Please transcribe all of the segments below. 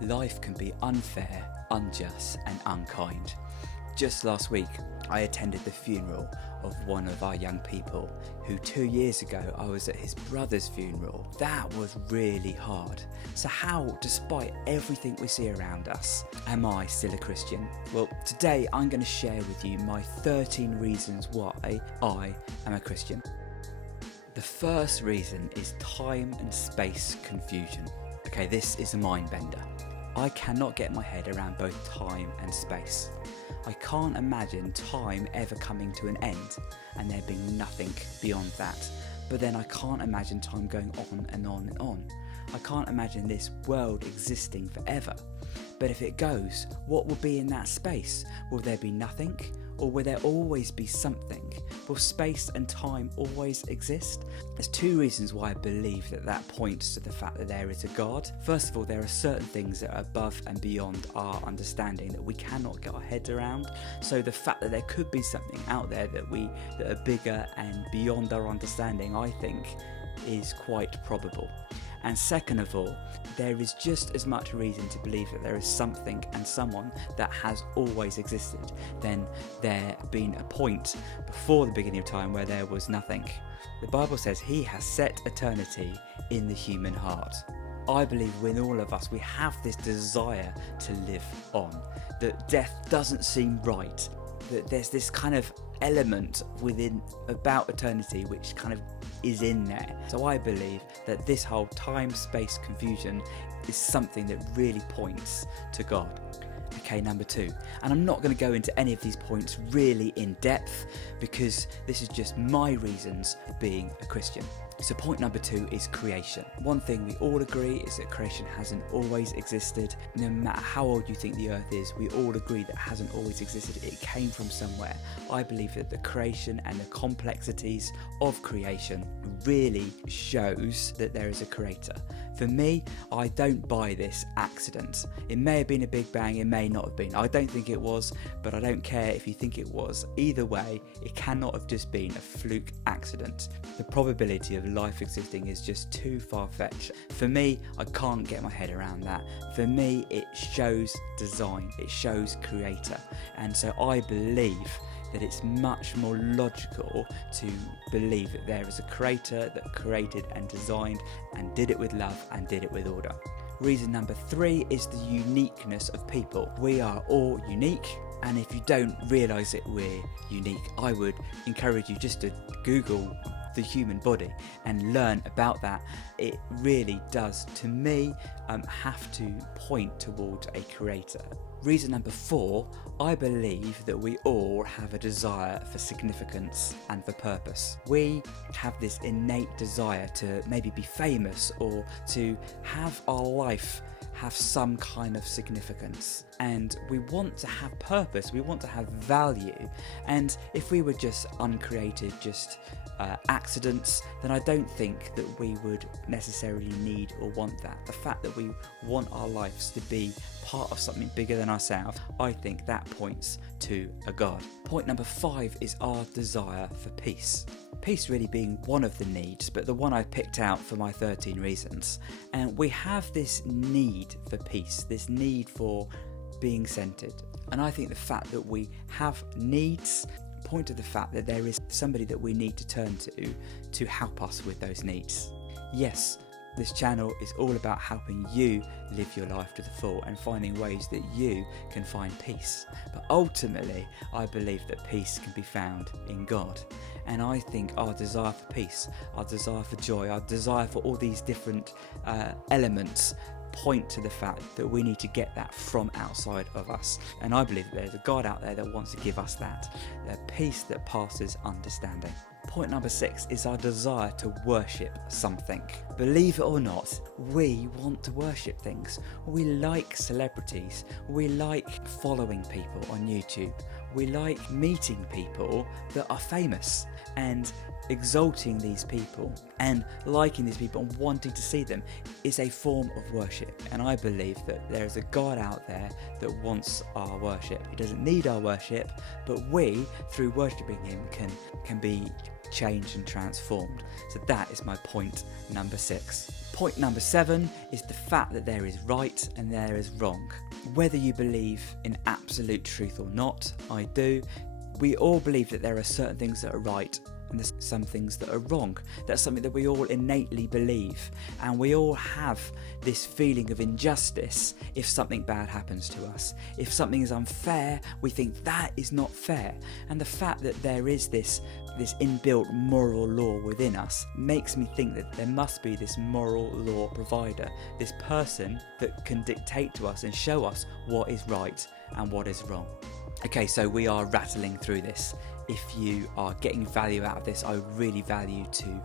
Life can be unfair, unjust and unkind. Just last week, I attended the funeral of one of our young people who 2 years ago I was at his brother's funeral. That was really hard. So how, despite everything we see around us, am I still a Christian? Well, today I'm going to share with you my 13 reasons why I am a Christian. The first reason is time and space confusion. Okay, this is a mind bender. I cannot get my head around both time and space. I can't imagine time ever coming to an end and there being nothing beyond that. But then I can't imagine time going on and on and on. I can't imagine this world existing forever. But if it goes, what will be in that space? Will there be nothing? Or will there always be something? Will space and time always exist? There's two reasons why I believe that points to the fact that there is a God. First of all, there are certain things that are above and beyond our understanding that we cannot get our heads around. So the fact that there could be something out there that are bigger and beyond our understanding, I think, is quite probable. And second of all, there is just as much reason to believe that there is something and someone that has always existed than there being a point before the beginning of time where there was nothing. The Bible says He has set eternity in the human heart. I believe within all of us we have this desire to live on, that death doesn't seem right, that there's this kind of element about eternity which kind of is in there. So I believe that this whole time-space confusion is something that really points to God. Okay, number two, and I'm not going to go into any of these points really in depth because this is just my reasons being a Christian. So point number two is creation. One thing we all agree is that creation hasn't always existed. No matter how old you think the earth is, we all agree that it hasn't always existed. It came from somewhere. I believe that the creation and the complexities of creation really shows that there is a creator. For me, I don't buy this accident. It may have been a big bang, it may not have been. I don't think it was, but I don't care if you think it was. Either way, it cannot have just been a fluke accident. The probability of life existing is just too far-fetched. For me, I can't get my head around that. For me, it shows design, it shows creator. And so I believe that it's much more logical to believe that there is a creator that created and designed and did it with love and did it with order. Reason number three is the uniqueness of people. We are all unique, and if you don't realise that we're unique, I would encourage you just to Google the human body and learn about that. It really does, to me, have to point towards a creator. Reason number four, I believe that we all have a desire for significance and for purpose. We have this innate desire to maybe be famous or to have our life have some kind of significance, and we want to have purpose, we want to have value. And if we were just uncreated, just accidents, then I don't think that we would necessarily need or want that. The fact that we want our lives to be part of something bigger than ourselves, I think that points to a God. Point number five is our desire for peace. Peace really being one of the needs, but the one I picked out for my 13 reasons. And we have this need for peace, this need for being centered. And I think the fact that we have needs point to the fact that there is somebody that we need to turn to help us with those needs. Yes, this channel is all about helping you live your life to the full and finding ways that you can find peace. But ultimately, I believe that peace can be found in God. And I think our desire for peace, our desire for joy, our desire for all these different elements point to the fact that we need to get that from outside of us. And I believe that there's a God out there that wants to give us that, the peace that passes understanding. Point number six is our desire to worship something. Believe it or not, we want to worship things. We like celebrities. We like following people on YouTube. We like meeting people that are famous and exalting these people and liking these people and wanting to see them is a form of worship. And I believe that there is a God out there that wants our worship. He doesn't need our worship, but we, through worshipping Him, can be changed and transformed. So that is my point number 6. Point number 7 is the fact that there is right and there is wrong. Whether you believe in absolute truth or not, I do, we all believe that there are certain things that are right and there's some things that are wrong. That's something that we all innately believe, and we all have this feeling of injustice if something bad happens to us. If something is unfair, we think that is not fair, and the fact that there is this inbuilt moral law within us makes me think that there must be this moral law provider, this person that can dictate to us and show us what is right and what is wrong. Okay, so we are rattling through this. If you are getting value out of this, I would really value to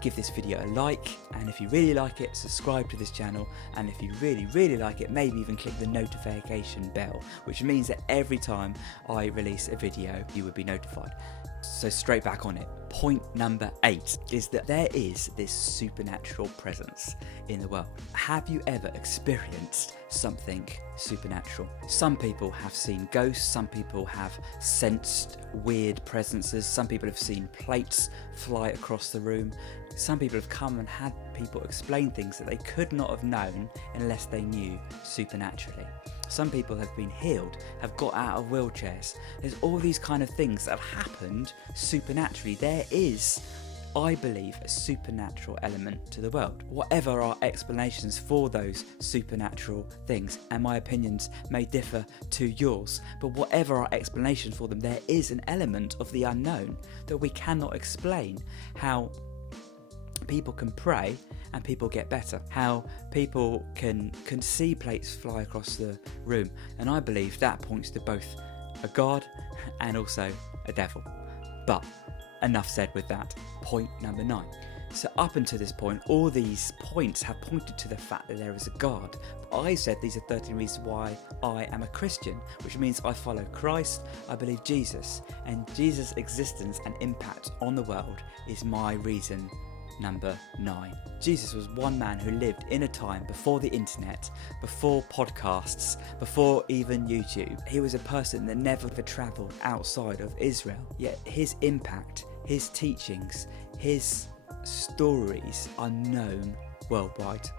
give this video a like, and if you really like it, subscribe to this channel, and if you really like it, maybe even click the notification bell, which means that every time I release a video you would be notified. So straight back on it. Point number 8 is that there is this supernatural presence in the world. Have you ever experienced something supernatural? Some people have seen ghosts, some people have sensed weird presences, some people have seen plates fly across the room, some people have come and had people explain things that they could not have known unless they knew supernaturally. Some people have been healed, have got out of wheelchairs. There's all these kind of things that have happened supernaturally. There is, I believe, a supernatural element to the world. Whatever our explanations for those supernatural things, and my opinions may differ to yours, but whatever our explanations for them, there is an element of the unknown that we cannot explain. How people can pray and people get better, how people can see plates fly across the room, and I believe that points to both a God and also a devil. But enough said with that. Point number 9. So up until this point, all these points have pointed to the fact that there is a God. But I said these are 13 reasons why I am a Christian, which means I follow Christ, I believe Jesus, and Jesus' existence and impact on the world is my reason number 9. Jesus was one man who lived in a time before the internet, before podcasts, before even YouTube. He was a person that never travelled outside of Israel, yet his impact, his teachings, his stories are known worldwide.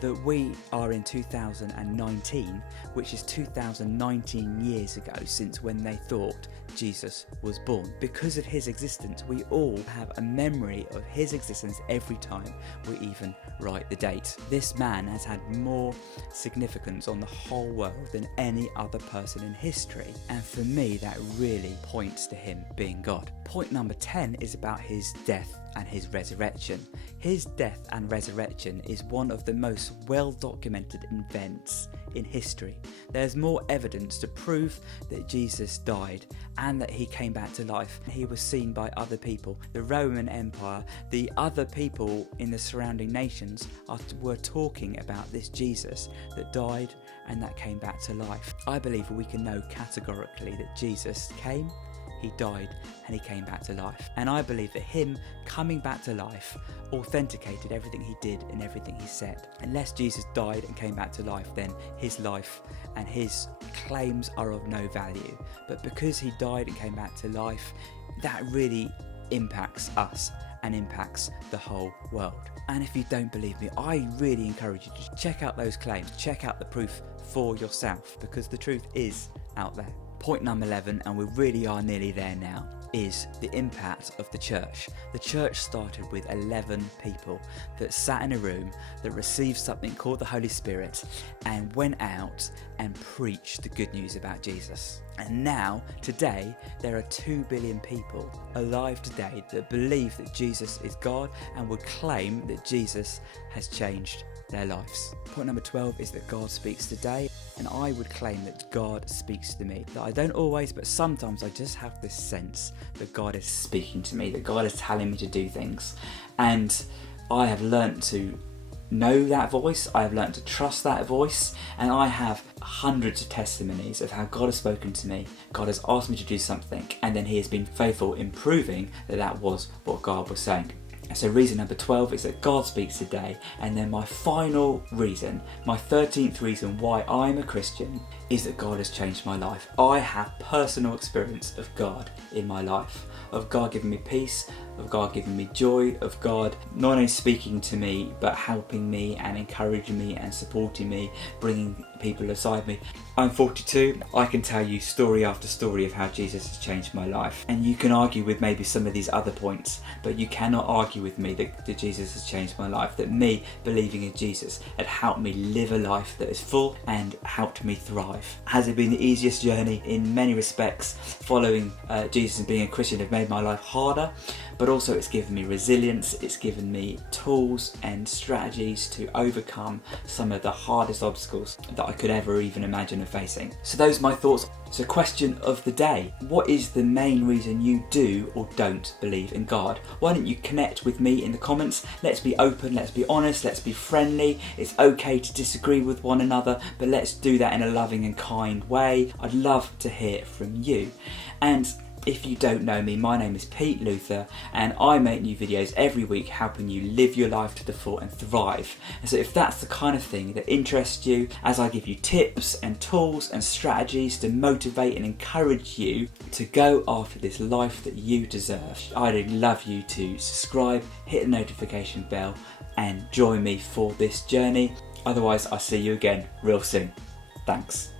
That we are in 2019, which is 2019 years ago since when they thought Jesus was born. Because of his existence, we all have a memory of his existence every time we even write the date. This man has had more significance on the whole world than any other person in history, and for me that really points to him being God. Point number 10 is about his death and his resurrection. His death and resurrection is one of the most well-documented events in history. There's more evidence to prove that Jesus died and that he came back to life. He was seen by other people. The Roman Empire, the other people in the surrounding nations were talking about this Jesus that died and that came back to life. I believe we can know categorically that Jesus came, he died, and he came back to life. And I believe that him coming back to life authenticated everything he did and everything he said. Unless Jesus died and came back to life, then his life and his claims are of no value. But because he died and came back to life, that really impacts us and impacts the whole world. And if you don't believe me, I really encourage you to check out those claims, check out the proof for yourself, because the truth is out there. Point number 11, and we really are nearly there now, is the impact of the church. The church started with 11 people that sat in a room, that received something called the Holy Spirit, and went out and preached the good news about Jesus. And now, today, there are 2 billion people alive today that believe that Jesus is God and would claim that Jesus has changed their lives. Point number 12 is that God speaks today, and I would claim that God speaks to me. That I don't always, but sometimes I just have this sense that God is speaking to me, that God is telling me to do things. And I have learnt to know that voice, I have learnt to trust that voice, and I have hundreds of testimonies of how God has spoken to me. God has asked me to do something, and then he has been faithful in proving that that was what God was saying. So reason number 12 is that God speaks today. And then my final reason, my 13th reason why I'm a Christian, is that God has changed my life. I have personal experience of God in my life, of God giving me peace, of God giving me joy, of God not only speaking to me, but helping me and encouraging me and supporting me, bringing people aside me. I'm 42. I can tell you story after story of how Jesus has changed my life. And you can argue with maybe some of these other points, but you cannot argue with me that Jesus has changed my life, that me believing in Jesus had helped me live a life that is full and helped me thrive. Has it been the easiest journey? In many respects, following Jesus and being a Christian have made my life harder, but also it's given me resilience, it's given me tools and strategies to overcome some of the hardest obstacles that I could ever even imagine of facing. So those are my thoughts. So question of the day: what is the main reason you do or don't believe in God? Why don't you connect with me in the comments? Let's be open, let's be honest, let's be friendly. It's okay to disagree with one another, but let's do that in a loving and kind way. I'd love to hear from you. And if you don't know me, my name is Pete Luther, and I make new videos every week helping you live your life to the full and thrive. And so if that's the kind of thing that interests you, as I give you tips and tools and strategies to motivate and encourage you to go after this life that you deserve, I'd love you to subscribe, hit the notification bell, and join me for this journey. Otherwise, I'll see you again real soon. Thanks.